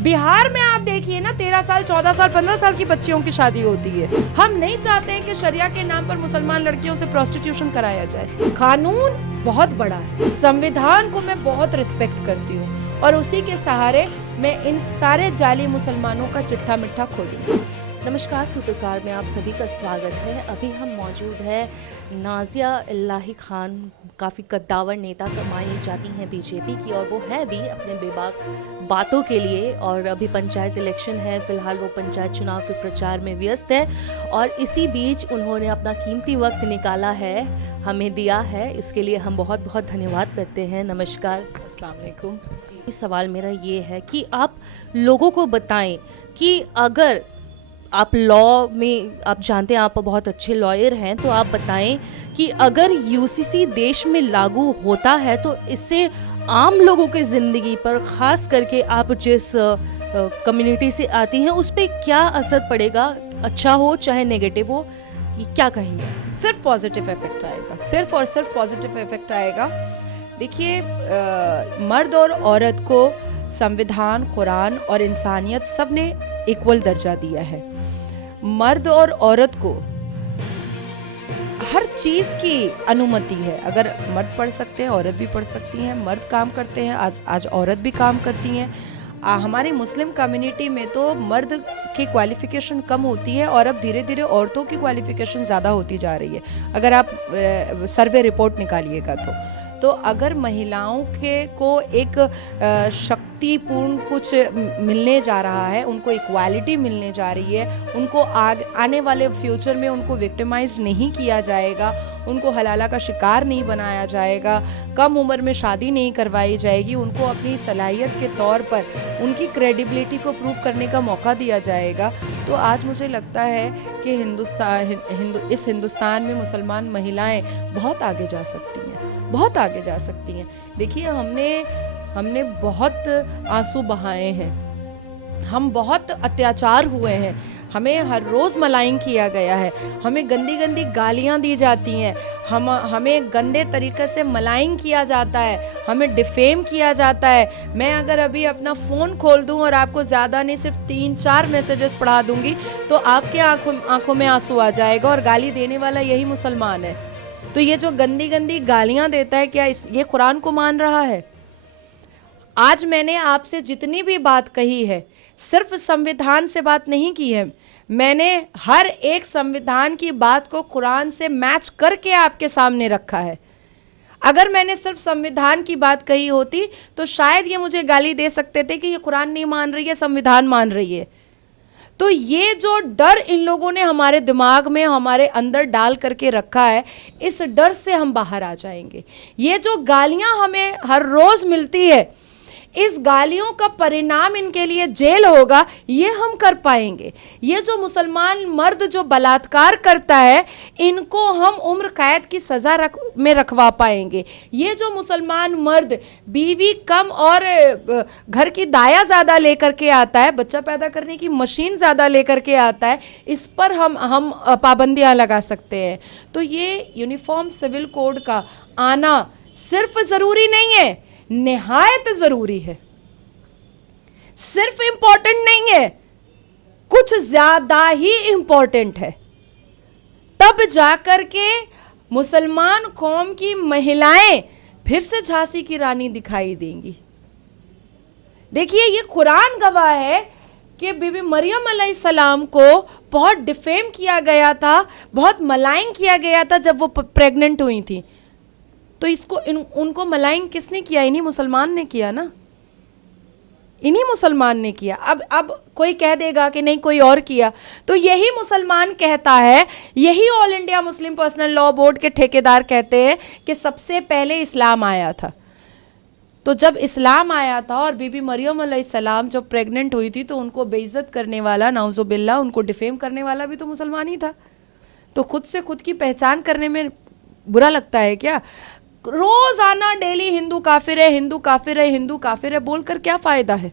बिहार में आप देखिए ना 13 साल 14 साल 15 साल की बच्चियों की शादी होती है। हम नहीं चाहते हैं कि शरिया के नाम पर मुसलमान लड़कियों से प्रोस्टिट्यूशन कराया जाए। कानून बहुत बड़ा है, संविधान को मैं बहुत रिस्पेक्ट करती हूँ और उसी के सहारे मैं इन सारे जाली मुसलमानों का चिट्ठा मिट्ठा खोलूंगी। नमस्कार सूत्रकार में आप सभी का स्वागत है। अभी हम मौजूद है नाजिया इलाही खान, काफ़ी कद्दावर नेता मानी जाती हैं बीजेपी की, और वो है भी अपने बेबाक बातों के लिए। और अभी पंचायत इलेक्शन है, फिलहाल वो पंचायत चुनाव के प्रचार में व्यस्त है और इसी बीच उन्होंने अपना कीमती वक्त निकाला है, हमें दिया है। इसके लिए हम बहुत बहुत धन्यवाद करते हैं। नमस्कार। अस्सलाम वालेकुम। इस सवाल मेरा ये है कि आप लोगों को बताएं कि अगर आप लॉ में, आप जानते हैं आप बहुत अच्छे लॉयर हैं, तो आप बताएं कि अगर यूसीसी देश में लागू होता है तो इससे आम लोगों की ज़िंदगी पर, ख़ास करके आप जिस कम्युनिटी से आती हैं, उस पर क्या असर पड़ेगा, अच्छा हो चाहे नेगेटिव हो, ये क्या कहेंगे? सिर्फ पॉजिटिव इफेक्ट आएगा, सिर्फ और सिर्फ पॉजिटिव इफेक्ट आएगा। देखिए, मर्द और औरत को संविधान, कुरान और इंसानियत सब ने इक्वल दर्जा दिया है। मर्द और औरत को हर चीज़ की अनुमति है। अगर मर्द पढ़ सकते हैं, औरत भी पढ़ सकती हैं। मर्द काम करते हैं, आज औरत भी काम करती हैं। हमारी मुस्लिम कम्युनिटी में तो मर्द की क्वालिफ़िकेशन कम होती है और अब धीरे धीरे औरतों की क्वालिफ़िकेशन ज़्यादा होती जा रही है। अगर आप सर्वे रिपोर्ट निकालिएगा तो अगर महिलाओं को एक शक्तिपूर्ण कुछ मिलने जा रहा है, उनको इक्वालिटी मिलने जा रही है, उनको आने वाले फ्यूचर में उनको विक्टिमाइज नहीं किया जाएगा, उनको हलाला का शिकार नहीं बनाया जाएगा, कम उम्र में शादी नहीं करवाई जाएगी, उनको अपनी सलाहियत के तौर पर उनकी क्रेडिबिलिटी को प्रूव करने का मौका दिया जाएगा, तो आज मुझे लगता है कि इस हिंदुस्तान में मुसलमान महिलाएं बहुत आगे जा सकती हैं, बहुत आगे जा सकती हैं। देखिए, हमने बहुत आंसू बहाए हैं, हम बहुत अत्याचार हुए हैं, हमें हर रोज़ मलाइन किया गया है, हमें गंदी गंदी गालियां दी जाती हैं, हमें गंदे तरीके से मलाइन किया जाता है, हमें डिफेम किया जाता है। मैं अगर अभी अपना फ़ोन खोल दूं और आपको ज़्यादा नहीं सिर्फ 3-4 मैसेजेस पढ़ा दूंगी तो आपके आंखों में आंसू आ जाएगा, और गाली देने वाला यही मुसलमान है। तो ये जो गंदी गंदी गालियां देता है, क्या ये कुरान को मान रहा है? आज मैंने आपसे जितनी भी बात कही है, सिर्फ संविधान से बात नहीं की है, मैंने हर एक संविधान की बात को कुरान से मैच करके आपके सामने रखा है। अगर मैंने सिर्फ संविधान की बात कही होती तो शायद ये मुझे गाली दे सकते थे कि ये कुरान नहीं मान रही है, संविधान मान रही है। तो ये जो डर इन लोगों ने हमारे दिमाग में, हमारे अंदर डाल करके रखा है, इस डर से हम बाहर आ जाएंगे। ये जो गालियां हमें हर रोज मिलती है, इस गालियों का परिणाम इनके लिए जेल होगा, ये हम कर पाएंगे। ये जो मुसलमान मर्द जो बलात्कार करता है, इनको हम उम्र कैद की सज़ा में रखवा पाएंगे। ये जो मुसलमान मर्द बीवी कम और घर की दाया ज़्यादा लेकर के आता है, बच्चा पैदा करने की मशीन ज़्यादा लेकर के आता है, इस पर हम पाबंदियाँ लगा सकते हैं। तो ये यूनिफॉर्म सिविल कोड का आना सिर्फ ज़रूरी नहीं है, निहायत जरूरी है। सिर्फ इंपॉर्टेंट नहीं है, कुछ ज्यादा ही इंपॉर्टेंट है। तब जाकर के मुसलमान कौम की महिलाएं फिर से झांसी की रानी दिखाई देंगी। देखिए, ये कुरान गवाह है कि बीबी मरियम अलैहिस्सलाम को बहुत डिफेम किया गया था, बहुत मलाइन किया गया था जब वो प्रेग्नेंट हुई थी। तो उनको मलाइन किसने किया? इन्हीं मुसलमान ने किया ना, इन्हीं मुसलमान ने किया। अब कोई कह देगा कि नहीं कोई और किया, तो यही मुसलमान कहता है, यही all India Muslim personal law board के ठेकेदार कहते हैं कि सबसे पहले इस्लाम आया था। तो जब इस्लाम आया था और बीबी मरियम अलैहिस्सलाम जब प्रेग्नेंट हुई थी, तो उनको बेइज्जत करने वाला, नाउजुबिल्लाह, उनको डिफेम करने वाला भी तो मुसलमान ही था। तो खुद से खुद की पहचान करने में बुरा लगता है क्या? रोजाना डेली हिंदू काफिर है, हिंदू काफिर है, हिंदू काफिर है बोलकर क्या फायदा है?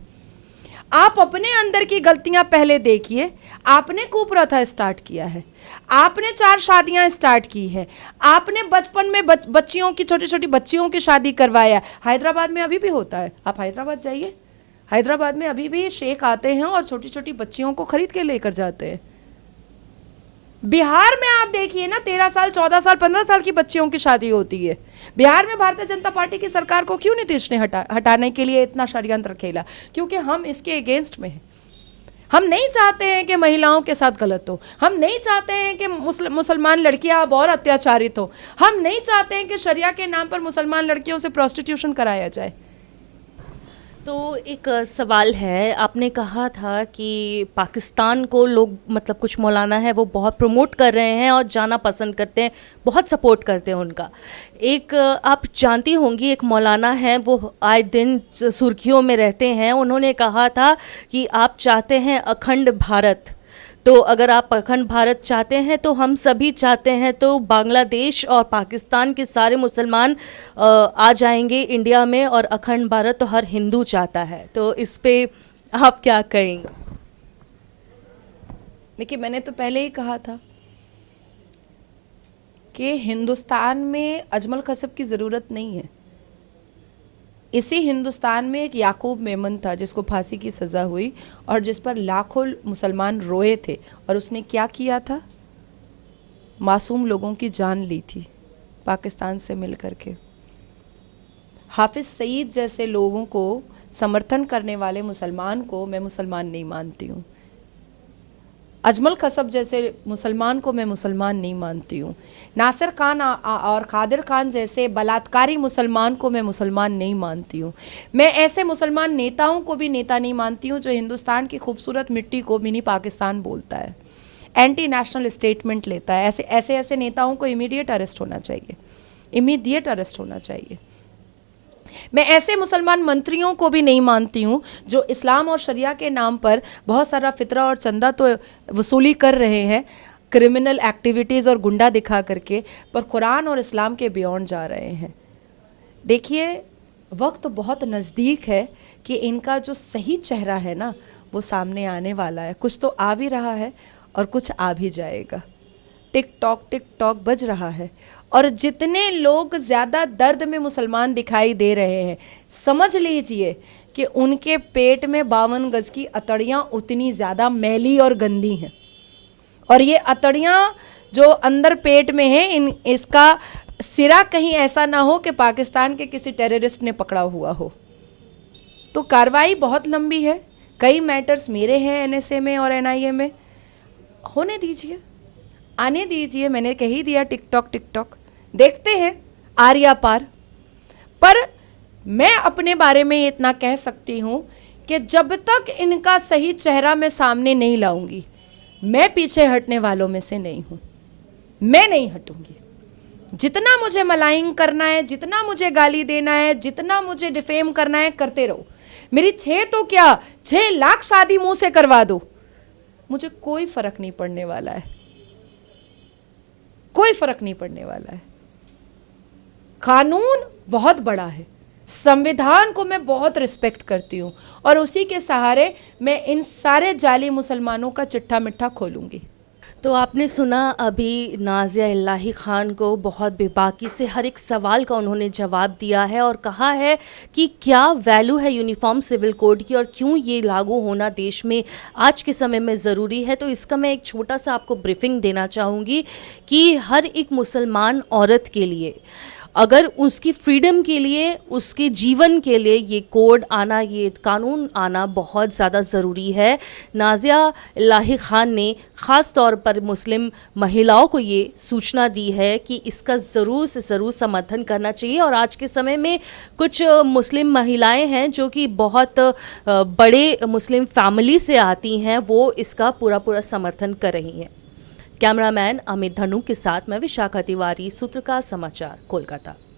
आप अपने अंदर की गलतियां पहले देखिए। आपने कुप्रथा स्टार्ट किया है, आपने 4 शादियां स्टार्ट की है, आपने बचपन में बच्चियों की, छोटी छोटी बच्चियों की शादी करवाया। हैदराबाद में अभी भी होता है, आप हैदराबाद जाइए, हैदराबाद में अभी भी शेख आते हैं और छोटी छोटी बच्चियों को खरीद के लेकर जाते हैं। बिहार में आप देखिए ना, 13 साल 14 साल 15 साल की बच्चियों की शादी होती है। बिहार में भारतीय जनता पार्टी की सरकार को क्यों नीतीश ने हटाने के लिए इतना षड्यंत्र खेला? क्योंकि हम इसके अगेंस्ट में हैं। हम नहीं चाहते हैं कि महिलाओं के साथ गलत हो, हम नहीं चाहते हैं कि मुसलमान लड़कियां अब और अत्याचारित हो, हम नहीं चाहते हैं कि शरिया के नाम पर मुसलमान लड़कियों से प्रोस्टिट्यूशन कराया जाए। तो एक सवाल है, आपने कहा था कि पाकिस्तान को लोग मतलब कुछ मौलाना है वो बहुत प्रमोट कर रहे हैं और जाना पसंद करते हैं, बहुत सपोर्ट करते हैं उनका। एक आप जानती होंगी एक मौलाना है वो आए दिन सुर्खियों में रहते हैं, उन्होंने कहा था कि आप चाहते हैं अखंड भारत, तो अगर आप अखंड भारत चाहते हैं तो हम सभी चाहते हैं, तो बांग्लादेश और पाकिस्तान के सारे मुसलमान आ जाएंगे इंडिया में और अखंड भारत तो हर हिंदू चाहता है। तो इस पे आप क्या कहेंगे? देखिए, मैंने तो पहले ही कहा था कि हिंदुस्तान में अजमल कसब की ज़रूरत नहीं है। इसी हिंदुस्तान में एक याकूब मेमन था जिसको फांसी की सज़ा हुई और जिस पर लाखों मुसलमान रोए थे, और उसने क्या किया था? मासूम लोगों की जान ली थी पाकिस्तान से मिल करके। हाफिज सईद जैसे लोगों को समर्थन करने वाले मुसलमान को मैं मुसलमान नहीं मानती हूँ। अजमल कसब जैसे मुसलमान को मैं मुसलमान नहीं मानती हूँ। नासिर खान और कादिर खान जैसे बलात्कारी मुसलमान को मैं मुसलमान नहीं मानती हूँ। मैं ऐसे मुसलमान नेताओं को भी नेता नहीं मानती हूँ जो हिंदुस्तान की खूबसूरत मिट्टी को मिनी पाकिस्तान बोलता है, एंटी नेशनल स्टेटमेंट लेता है। ऐसे नेताओं को इमीडिएट अरेस्ट होना चाहिए, इमीडिएट अरेस्ट होना चाहिए। मैं ऐसे मुसलमान मंत्रियों को भी नहीं मानती हूँ जो इस्लाम और शरिया के नाम पर बहुत सारा फितरा और चंदा तो वसूली कर रहे हैं, क्रिमिनल एक्टिविटीज़ और गुंडा दिखा करके, पर कुरान और इस्लाम के बियॉन्ड जा रहे हैं। देखिए, वक्त बहुत नज़दीक है कि इनका जो सही चेहरा है ना वो सामने आने वाला है। कुछ तो आ भी रहा है और कुछ आ भी जाएगा। टिक टॉक बज रहा है, और जितने लोग ज़्यादा दर्द में मुसलमान दिखाई दे रहे हैं, समझ लीजिए कि उनके पेट में 52 गज की अतड़ियाँ उतनी ज़्यादा मैली और गंदी हैं, और ये अतड़ियाँ जो अंदर पेट में हैं, इसका सिरा कहीं ऐसा ना हो कि पाकिस्तान के किसी टेररिस्ट ने पकड़ा हुआ हो। तो कार्रवाई बहुत लंबी है, कई मैटर्स मेरे हैं NSA में और NIA में। होने दीजिए, आने दीजिए। मैंने कह ही दिया टिक टॉक देखते हैं आर्या पार। पर मैं अपने बारे में इतना कह सकती हूँ कि जब तक इनका सही चेहरा मैं सामने नहीं लाऊंगी, मैं पीछे हटने वालों में से नहीं हूँ। मैं नहीं हटूंगी। जितना मुझे मलाइंग करना है, जितना मुझे गाली देना है, जितना मुझे डिफेम करना है, करते रहो। मेरी 6 तो क्या 6 लाख शादी मुंह से करवा दो, मुझे कोई फर्क नहीं पड़ने वाला है, कोई फर्क नहीं पड़ने वाला है। कानून बहुत बड़ा है, संविधान को मैं बहुत रिस्पेक्ट करती हूँ, और उसी के सहारे मैं इन सारे जाली मुसलमानों का चिट्ठा मिट्ठा खोलूंगी। तो आपने सुना अभी नाज़िया इलाही ख़ान को, बहुत बेबाकी से हर एक सवाल का उन्होंने जवाब दिया है और कहा है कि क्या वैल्यू है यूनिफॉर्म सिविल कोड की और क्यों ये लागू होना देश में आज के समय में ज़रूरी है। तो इसका मैं एक छोटा सा आपको ब्रीफिंग देना चाहूँगी कि हर एक मुसलमान औरत के लिए, अगर उसकी फ्रीडम के लिए, उसके जीवन के लिए ये कोड आना, ये कानून आना बहुत ज़्यादा ज़रूरी है। नाज़िया इलाही ख़ान ने ख़ास तौर पर मुस्लिम महिलाओं को ये सूचना दी है कि इसका ज़रूर से ज़रूर समर्थन करना चाहिए। और आज के समय में कुछ मुस्लिम महिलाएं हैं जो कि बहुत बड़े मुस्लिम फैमिली से आती हैं, वो इसका पूरा समर्थन कर रही हैं। कैमरामैन अमित धनु के साथ मैं विशाखा तिवारी, सूत्रकार समाचार, कोलकाता।